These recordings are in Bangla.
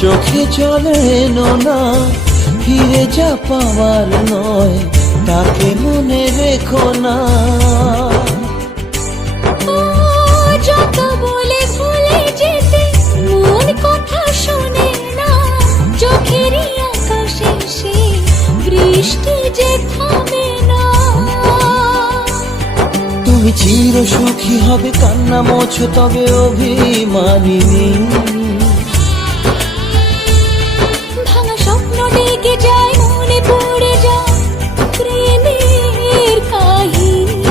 চোখে চলে না, ফিরে যা পাওয়ার নয়, তাকে মনে রেখো না। যত বলে ভুলে যেতে মন কথা শোনে না, চোখেরই আকাশে সে বৃষ্টি যে থামে না। তুমি চির সুখী হবে, কান্না মোছো তবে অভিমানিনী। ভাঙা স্বপ্ন ডেকে যায়, মনে পড়ে যায় প্রেমের কাহিনী।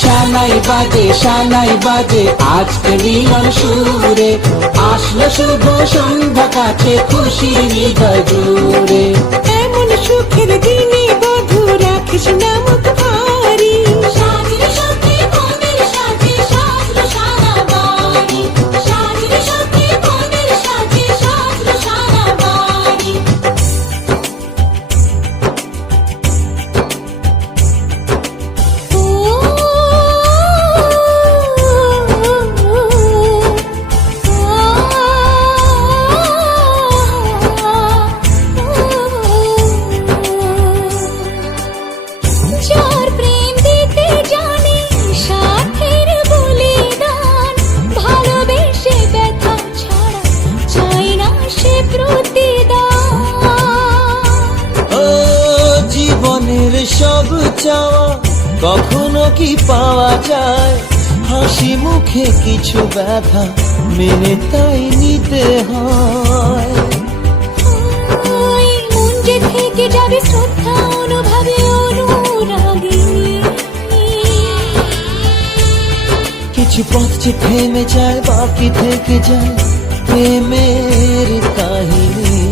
শানাই বাজে শানাই বাজে আজকে মিলন সুরে, আসলো শুভ সন্ধ্যা কাছে খুশি হৃদয় জুড়ে। এমন সুখের দিনে বধূ রাখিস না মুখ ভারী, সাজরে সখী মনের সাজে সাজলো সারা বাড়ি, সাজরে সখী মনের সাজে সাজলো সারা বাড়ি। যার প্রেম দিতে জানে সাথের বলিদান, ভালোবেসে ব্যথা ছাড়া চাই না সে প্রতিদান। ও জীবনের সব চাওয়া কখনো কি পাওয়া যায়, হাসি মুখে কিছু ব্যথা মেনে তাই নিতে হয়। ওই মন যে থেকে যাবে শ্রদ্ধা অনুভবে অনুরাগিনী। কিছু পথ যে থেমে যায়, বাকি থেকে যায় প্রেমের কাহিনী।